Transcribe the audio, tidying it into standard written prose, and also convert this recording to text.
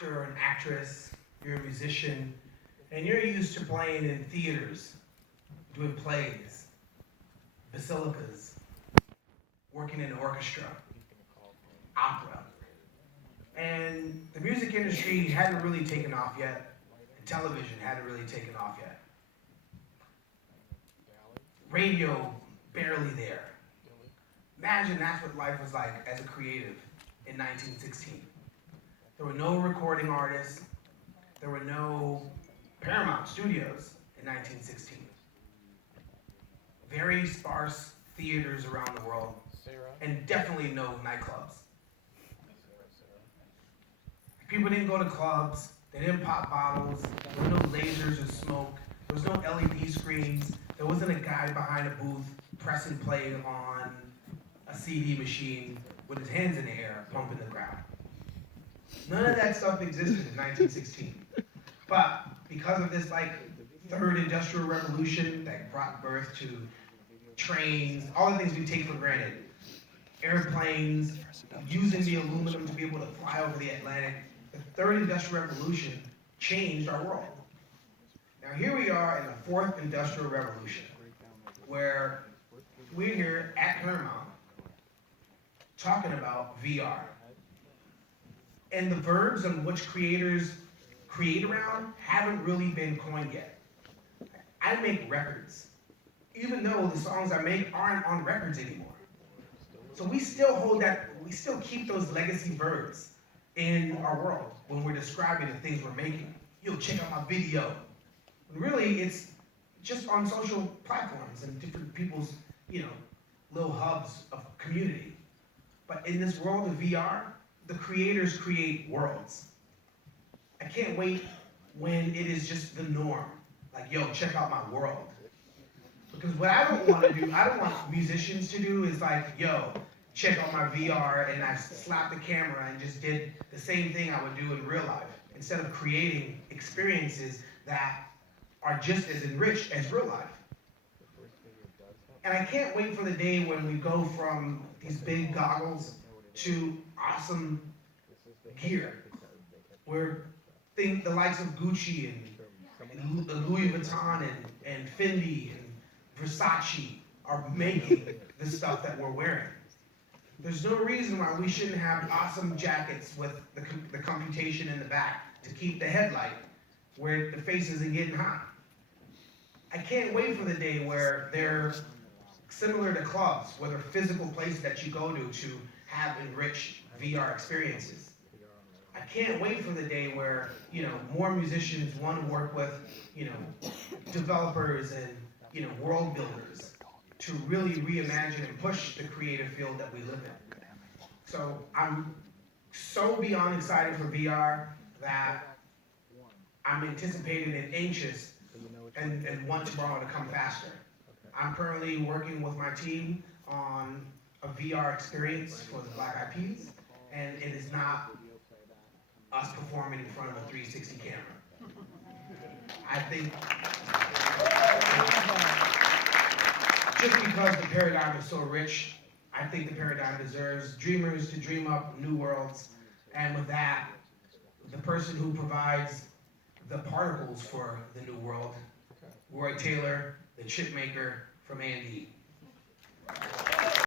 actor or an actress, you're a musician, and you're used to playing in theaters, doing plays, basilicas, working in an orchestra, opera. And the music industry hadn't really taken off yet, and television hadn't really taken off yet. Radio, barely there. Imagine that's what life was like as a creative in 1916. There were no recording artists. There were no Paramount Studios in 1916. Very sparse theaters around the world, and definitely no nightclubs. People didn't go to clubs. They didn't pop bottles. There were no lasers or smoke. There was no LED screens. There wasn't a guy behind a booth pressing play on a CD machine with his hands in the air, pumping the crowd. None of that stuff existed in 1916. But because of this third industrial revolution that brought birth to trains, all the things we take for granted, airplanes, using the aluminum to be able to fly over the Atlantic, the third industrial revolution changed our world. Now here we are in the fourth industrial revolution, where we're here at Paramount talking about VR. And the verbs on which creators create around haven't really been coined yet. I make records, even though the songs I make aren't on records anymore. So we still hold that, we still keep those legacy verbs in our world when we're describing the things we're making. Yo, check out my video. Really, it's just on social platforms and different people's, little hubs of community. But in this world of VR, the creators create worlds. I can't wait when it is just the norm. Like, yo, check out my world. Because what I don't want to do, I don't want musicians to do is yo, check out my VR, and I slapped the camera and just did the same thing I would do in real life, instead of creating experiences that are just as enriched as real life. And I can't wait for the day when we go from these big goggles to awesome gear, where the likes of Gucci and the Louis Vuitton and Fendi and Versace are making the stuff that we're wearing. There's no reason why we shouldn't have awesome jackets with the computation in the back to keep the headlight where the face isn't getting hot. I can't wait for the day where they're similar to clubs, where they're physical places that you go to have enriched VR experiences. I can't wait for the day where, more musicians want to work with, developers and, world builders to really reimagine and push the creative field that we live in. So I'm so beyond excited for VR that I'm anticipating and anxious and want tomorrow to come faster. I'm currently working with my team on a VR experience for the Black Eyed Peas, and it is not us performing in front of a 360 camera. I think just because the paradigm is so rich, I think the paradigm deserves dreamers to dream up new worlds, and with that, the person who provides the particles for the new world, Roy Taylor, the chip maker from A&D.